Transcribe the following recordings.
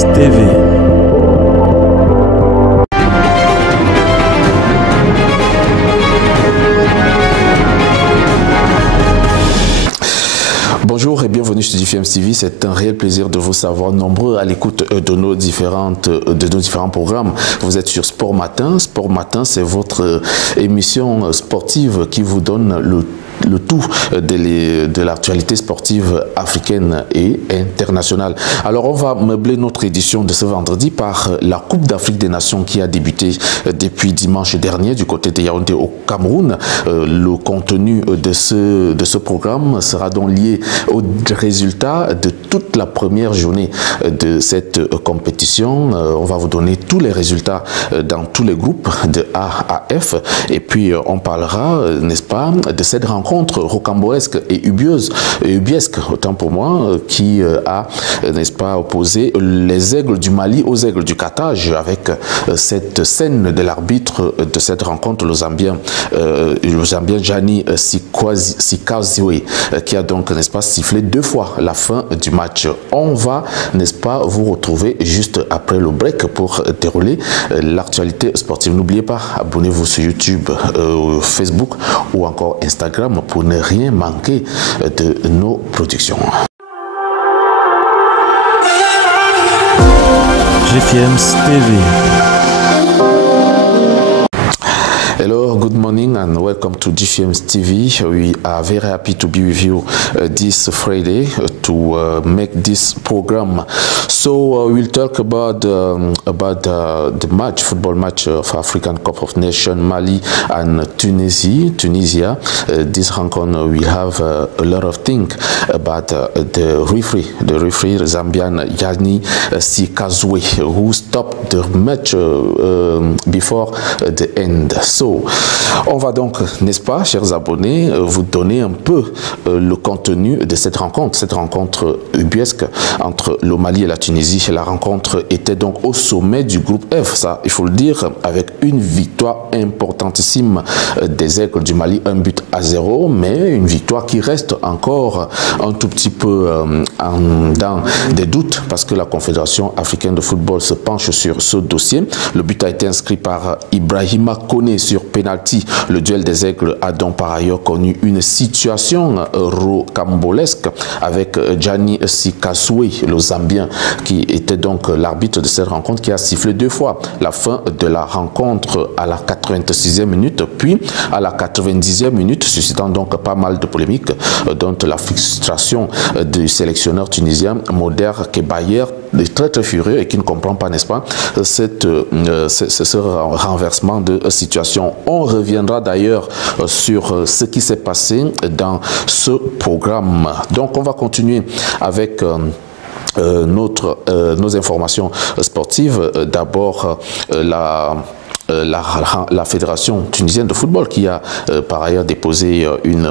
TV. Bonjour et bienvenue sur DFM TV. C'est un réel plaisir de vous savoir nombreux à l'écoute de nos différents programmes. Vous êtes sur Sport Matin. Sport Matin, c'est votre émission sportive qui vous donne le tout de l'actualité sportive africaine et internationale. Alors, on va meubler notre édition de ce vendredi par la Coupe d'Afrique des Nations qui a débuté depuis dimanche dernier du côté de Yaoundé au Cameroun. Le contenu de ce programme sera donc lié aux résultats de toute la première journée de cette compétition. On va vous donner tous les résultats dans tous les groupes de A à F. Et puis, on parlera, n'est-ce pas, de cette rencontre rocambolesque et ubiesque, autant pour moi, qui a, n'est-ce pas, opposé les aigles du Mali aux aigles du Carthage, avec cette scène de l'arbitre de cette rencontre, le Zambien Gianni Sikazwe, qui a donc, n'est-ce pas, sifflé 2 fois la fin du match. On va, n'est-ce pas, vous retrouver juste après le break pour dérouler l'actualité sportive. N'oubliez pas, abonnez-vous sur YouTube, Facebook ou encore Instagram pour ne rien manquer de nos productions. DFM TV. Hello, good morning and welcome to DFM TV. We are very happy to be with you this Friday to make this program. So we'll talk about the match, football match of African Cup of Nations, Mali and Tunisia. This rencontre, we have a lot of things about the referee Zambian Gianni Sikazwe, who stopped the match before the end. So, on va donc, n'est-ce pas, chers abonnés, vous donner un peu le contenu de cette rencontre ubiesque entre le Mali et la Tunisie. La rencontre était donc au sommet du groupe F, ça, il faut le dire, avec une victoire importantissime des aigles du Mali, 1-0, mais une victoire qui reste encore un tout petit peu dans des doutes, parce que la Confédération africaine de football se penche sur ce dossier. Le but a été inscrit par Ibrahima Koné sur penalty. Le duel des aigles a donc par ailleurs connu une situation rocambolesque avec Gianni Sikazwe, le Zambien, qui était donc l'arbitre de cette rencontre, qui a sifflé 2 fois la fin de la rencontre à la 86e minute, puis à la 90e minute, suscitant donc pas mal de polémiques, dont la frustration du sélectionneur tunisien Moder Kebayer, très très furieux et qui ne comprend pas, n'est-ce pas, ce renversement de situation. On reviendra d'ailleurs sur ce qui s'est passé dans ce programme. Donc on va continuer avec nos informations sportives. D'abord la Fédération tunisienne de football qui a par ailleurs déposé une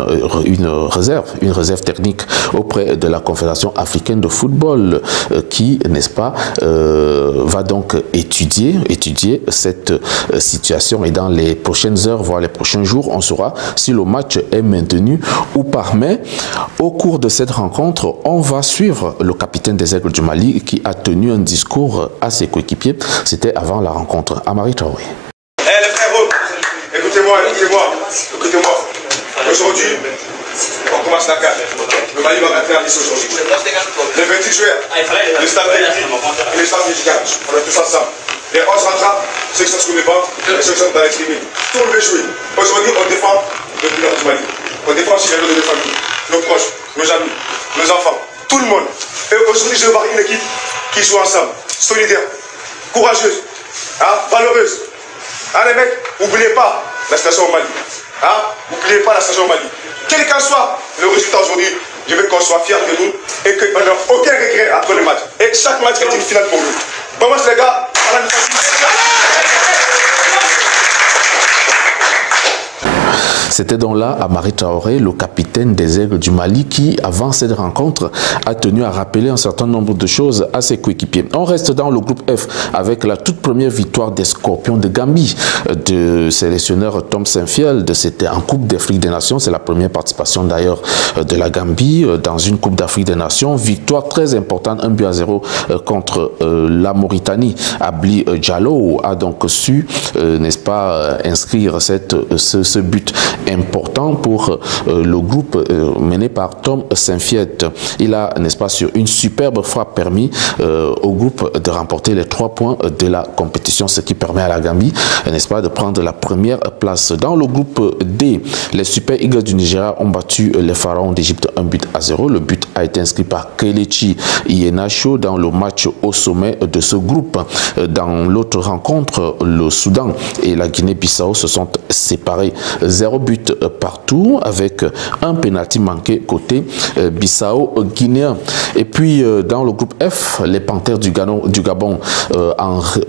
réserve technique auprès de la Confédération africaine de football qui, n'est-ce pas, va donc étudier cette situation, et dans les prochaines heures, voire les prochains jours, on saura si le match est maintenu ou pas. Mais au cours de cette rencontre, on va suivre le capitaine des Aigles du Mali qui a tenu un discours à ses coéquipiers. C'était avant la rencontre. Amari Traoré. Écoutez-moi. Aujourd'hui, on commence la carte. Le Mali va rentrer en lice aujourd'hui. Le 28 juillet, le staff technique et le staff médical, on est tous ensemble. Les 11 rentrants, ceux qui sont sur les bancs, et ceux qui sont dans les tribunes. Tout le monde veut jouer. Aujourd'hui, on défend le bilan du Mali. On défend aussi les noms de nos familles, nos proches, nos amis, nos enfants, tout le monde. Et aujourd'hui, je veux voir une équipe qui joue ensemble, solidaire, courageuse, valeureuse. Les mecs, n'oubliez pas la situation au Mali. N'oubliez pas la situation au Mali. Quel qu'en soit le résultat aujourd'hui, je veux qu'on soit fiers de nous et qu'on n'ait aucun regret après le match. Et chaque match est une finale pour nous. Bon match les gars. C'était donc là Amari Traoré, le capitaine des Aigles du Mali, qui, avant cette rencontre, a tenu à rappeler un certain nombre de choses à ses coéquipiers. On reste dans le groupe F avec la toute première victoire des Scorpions de Gambie de sélectionneur Tom Saintfield. C'était en Coupe d'Afrique des Nations. C'est la première participation d'ailleurs de la Gambie dans une Coupe d'Afrique des Nations. Victoire très importante, 1-0 contre la Mauritanie. Abli Diallo a donc su, n'est-ce pas, inscrire ce but important pour le groupe mené par Tom Saintfield. Il a, n'est-ce pas, sur une superbe frappe permis au groupe de remporter les 3 points de la compétition, ce qui permet à la Gambie, n'est-ce pas, de prendre la première place. Dans le groupe D, les Super Eagles du Nigeria ont battu les Pharaons d'Égypte 1-0. Le but a été inscrit par Kelechi Iheanacho dans le match au sommet de ce groupe. Dans l'autre rencontre, le Soudan et la Guinée-Bissau se sont séparés 0 but partout avec un pénalty manqué côté Bissau-Guinéen. Et puis dans le groupe F, les Panthères du Gabon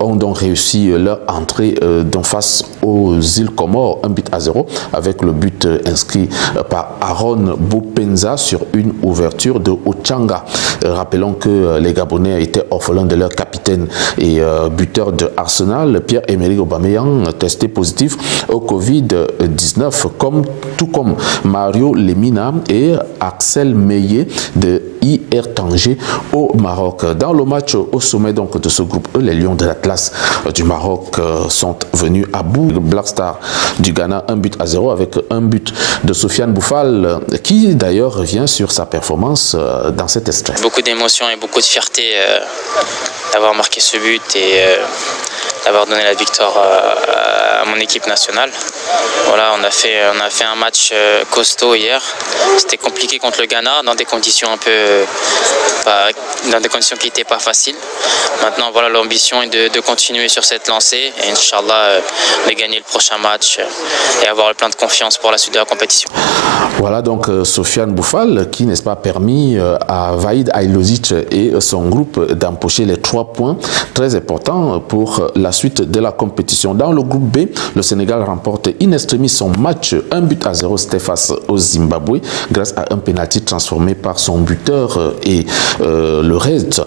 ont donc réussi leur entrée face aux îles Comores 1-0 avec le but inscrit par Aaron Bopenza sur une ouverture de Ochanga. Rappelons que les Gabonais étaient orphelins de leur capitaine et buteur de Arsenal, Pierre-Emerick Aubameyang, testé positif au Covid-19, tout comme Mario Lemina et Axel Meillet de IR Tanger au Maroc. Dans le match au sommet donc de ce groupe E, les Lions de l'Atlas du Maroc sont venus à bout. Le Black Star du Ghana 1-0 avec un but de Sofiane Boufal qui d'ailleurs revient sur sa performance dans cet extrait. Beaucoup d'émotions et beaucoup de fierté d'avoir marqué ce but et d'avoir donné la victoire à mon équipe nationale. Voilà, on a fait un match costaud hier. C'était compliqué contre le Ghana dans des conditions dans des conditions qui n'étaient pas faciles. Maintenant, voilà, l'ambition est de continuer sur cette lancée et Inch'Allah de gagner le prochain match et avoir le plein de confiance pour la suite de la compétition. Voilà donc Sofiane Boufal qui, n'est-ce pas, permis à Vaïd Aïlozic et son groupe d'empocher les 3 points très importants pour la suite de la compétition. Dans le groupe B, le Sénégal remporte in extremis son match 1-0, c'était face au Zimbabwe grâce à un pénalty transformé par son buteur et le reste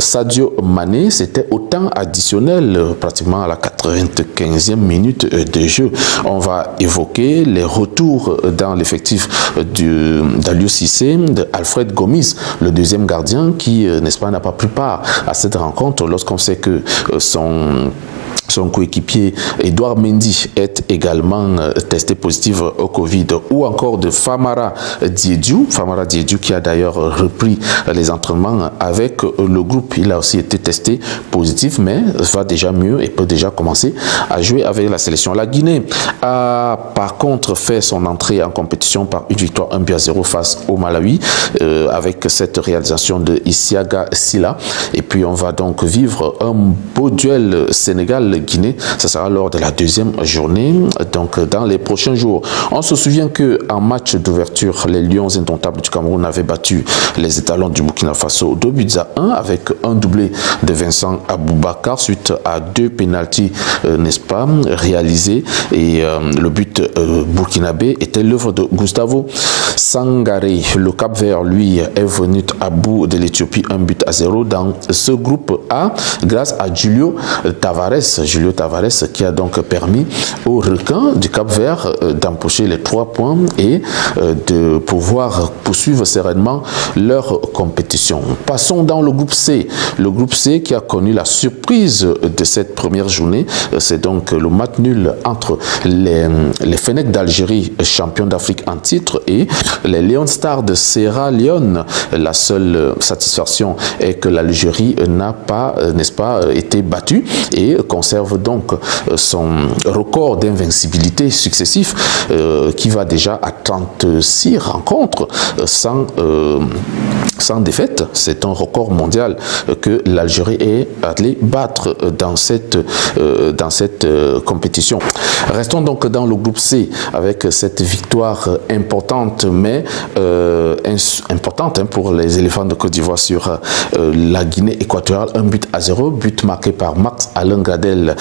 Sadio Mané. C'était au temps additionnel, pratiquement à la 95e minute de jeu. On va évoquer les retours dans l'effectif d'Aliou Cissé, d'Alfred Gomis, le deuxième gardien qui, n'est-ce pas, n'a pas pris part à cette rencontre lorsqu'on sait que son coéquipier Edouard Mendy est également testé positif au Covid, ou encore de Famara Diédhiou qui a d'ailleurs repris les entraînements avec le groupe. Il a aussi été testé positif mais va déjà mieux et peut déjà commencer à jouer avec la sélection. La Guinée a par contre fait son entrée en compétition par une victoire 1-0 face au Malawi avec cette réalisation de Isiaga Silla. Et puis on va donc vivre un beau duel Sénégal-Guinée. Ça sera lors de la deuxième journée, donc dans les prochains jours. On se souvient qu'en match d'ouverture, les Lions indomptables du Cameroun avaient battu les étalons du Burkina Faso 2-1 avec un doublé de Vincent Aboubakar suite à 2 pénaltys, n'est-ce pas, réalisés. Et le but burkinabé était l'œuvre de Gustavo Sangaré. Le Cap-Vert, lui, est venu à bout de l'Éthiopie 1-0 dans ce groupe A grâce à Julio Tavares qui a donc permis aux requins du Cap-Vert d'empocher les 3 points et de pouvoir poursuivre sereinement leur compétition. Passons dans le groupe C. Le groupe C qui a connu la surprise de cette première journée, c'est donc le match nul entre les Fennecs d'Algérie, champions d'Afrique en titre, et les Lion Stars de Sierra Leone. La seule satisfaction est que l'Algérie n'a pas, n'est-ce pas, été battue et conserve donc son record d'invincibilité successif qui va déjà à 36 rencontres sans défaite. C'est un record mondial que l'Algérie est allée battre dans cette compétition. Restons donc dans le groupe C avec cette victoire importante, mais importante pour les éléphants de Côte d'Ivoire sur la Guinée équatoriale. 1-0, but marqué par Max Alain Gradel exceptionnel.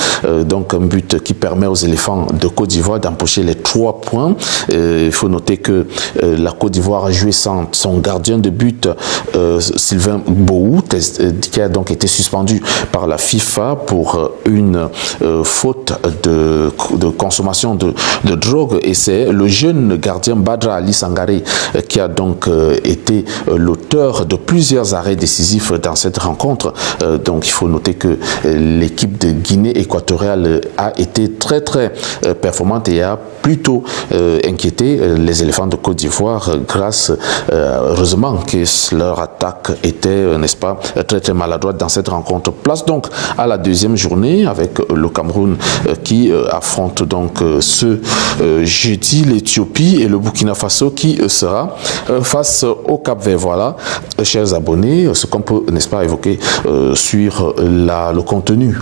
Donc un but qui permet aux éléphants de Côte d'Ivoire d'empocher les 3 points. Il faut noter que la Côte d'Ivoire a joué sans son gardien de but, Sylvain Bohou, qui a donc été suspendu par la FIFA pour une faute de consommation de drogue. Et c'est le jeune gardien Badra Ali Sangaré qui a donc été l'auteur de plusieurs arrêts décisifs dans cette rencontre. Donc il faut noter que l'équipe de Guinée équatoriale a été très performante et a plutôt inquiété les éléphants de Côte d'Ivoire grâce, heureusement que leur attaque était, n'est-ce pas, très maladroite dans cette rencontre. Place donc à la deuxième journée avec le Cameroun qui affronte donc ce jeudi l'Éthiopie et le Burkina Faso qui sera face au Cap-Vert. Voilà, chers abonnés, ce qu'on peut, n'est-ce pas, évoquer sur le contenu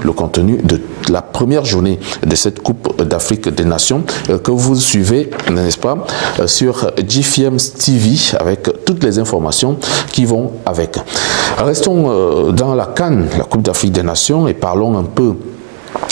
de la première journée de cette Coupe d'Afrique des Nations que vous suivez, n'est-ce pas, sur GFM TV avec toutes les informations qui vont avec. Restons dans la CAN, la Coupe d'Afrique des Nations, et parlons un peu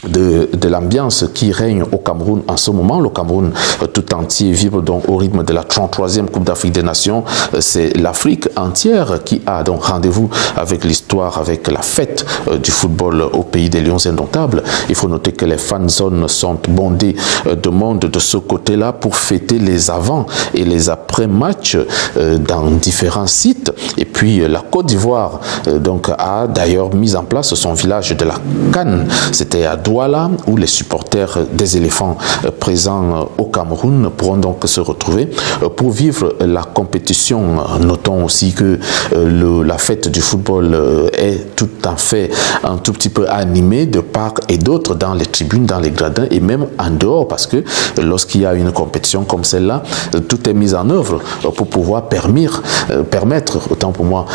de l'ambiance qui règne au Cameroun en ce moment. Le Cameroun tout entier vibre donc au rythme de la 33e Coupe d'Afrique des Nations. C'est l'Afrique entière qui a donc rendez-vous avec l'histoire, avec la fête du football au pays des Lions indomptables. Il faut noter que les fan zones sont bondées de monde de ce côté-là pour fêter les avant et les après-matchs dans différents sites. Et puis la Côte d'Ivoire donc a d'ailleurs mis en place son village de la CAN. C'était à Douala, où les supporters des éléphants présents au Cameroun pourront donc se retrouver pour vivre la compétition. Notons aussi que la fête du football est tout à fait un tout petit peu animée de part et d'autre dans les tribunes, dans les gradins et même en dehors, parce que lorsqu'il y a une compétition comme celle-là, tout est mis en œuvre pour pouvoir permettre, autant pour moi,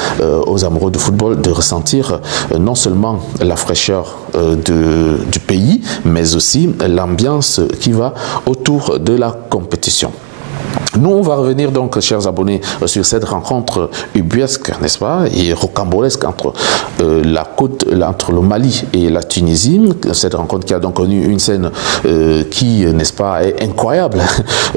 aux amoureux du football de ressentir non seulement la fraîcheur du pays, mais aussi l'ambiance qui va autour de la compétition. Nous, on va revenir donc, chers abonnés, sur cette rencontre ubuesque, n'est-ce pas, et rocambolesque entre entre le Mali et la Tunisie. Cette rencontre qui a donc connu une scène qui, n'est-ce pas, est incroyable,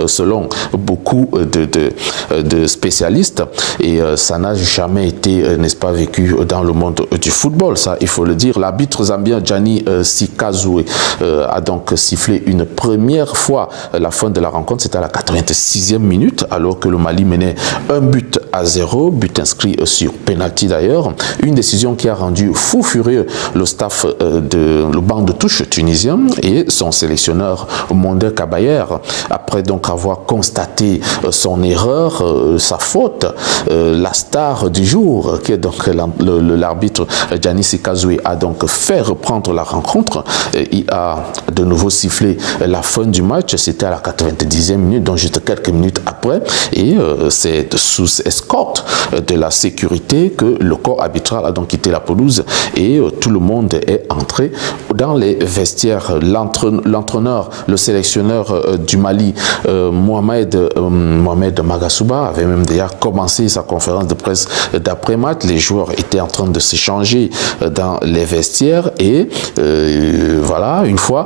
selon beaucoup de spécialistes. Et ça n'a jamais été, n'est-ce pas, vécu dans le monde du football, ça, il faut le dire. L'arbitre zambien Gianni Sikazoué a donc sifflé une première fois la fin de la rencontre. C'était à la 86e minute, alors que le Mali menait 1-0, but inscrit sur penalty d'ailleurs. Une décision qui a rendu fou furieux le staff le banc de touche tunisien et son sélectionneur Monder Kabayer. Après donc avoir constaté son erreur, sa faute, la star du jour, qui est donc l'arbitre Gianni Sikazoué, a donc fait reprendre la rencontre. Il a de nouveau sifflé la fin du match. C'était à la 90e minute, donc juste quelques minutes après, et c'est sous escorte de la sécurité que le corps arbitral a donc quitté la pelouse et tout le monde est entré dans les vestiaires. L'entraîneur, le sélectionneur du Mali, Mohamed Magasuba, avait même déjà commencé sa conférence de presse d'après-match. Les joueurs étaient en train de s'échanger dans les vestiaires et voilà, une fois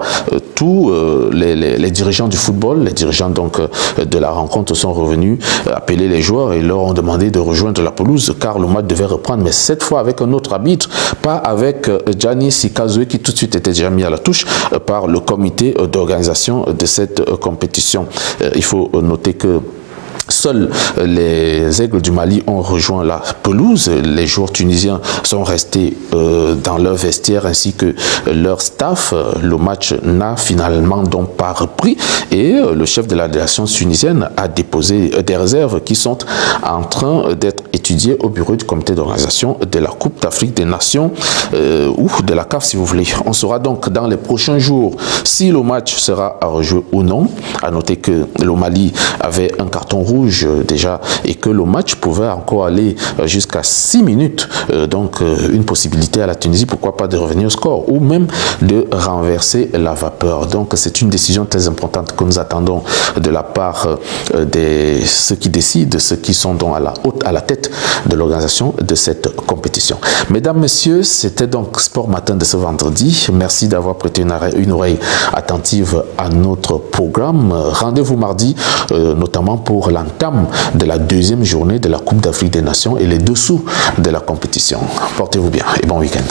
tous les dirigeants du football, les dirigeants donc de la rencontre sont revenus appeler les joueurs et leur ont demandé de rejoindre la pelouse car le match devait reprendre, mais cette fois avec un autre arbitre, pas avec Gianni Sikazoué qui tout de suite était déjà mis à la touche par le comité d'organisation de cette compétition. Il faut noter que seuls les Aigles du Mali ont rejoint la pelouse. Les joueurs tunisiens sont restés dans leur vestiaire ainsi que leur staff. Le match n'a finalement donc pas repris et le chef de la délégation tunisienne a déposé des réserves qui sont en train d'être étudiées au bureau du comité d'organisation de la Coupe d'Afrique des Nations ou de la CAF si vous voulez. On saura donc dans les prochains jours si le match sera à rejouer ou non. À noter que le Mali avait un carton rouge rouge déjà et que le match pouvait encore aller jusqu'à 6 minutes. Donc une possibilité à la Tunisie, pourquoi pas de revenir au score ou même de renverser la vapeur. Donc c'est une décision très importante que nous attendons de la part de ceux qui décident, ceux qui sont donc à la tête de l'organisation de cette compétition. Mesdames, Messieurs, c'était donc Sport Matin de ce vendredi. Merci d'avoir prêté une oreille attentive à notre programme. Rendez-vous mardi, notamment pour l'entame de la deuxième journée de la Coupe d'Afrique des Nations et les dessous de la compétition. Portez-vous bien et bon week-end.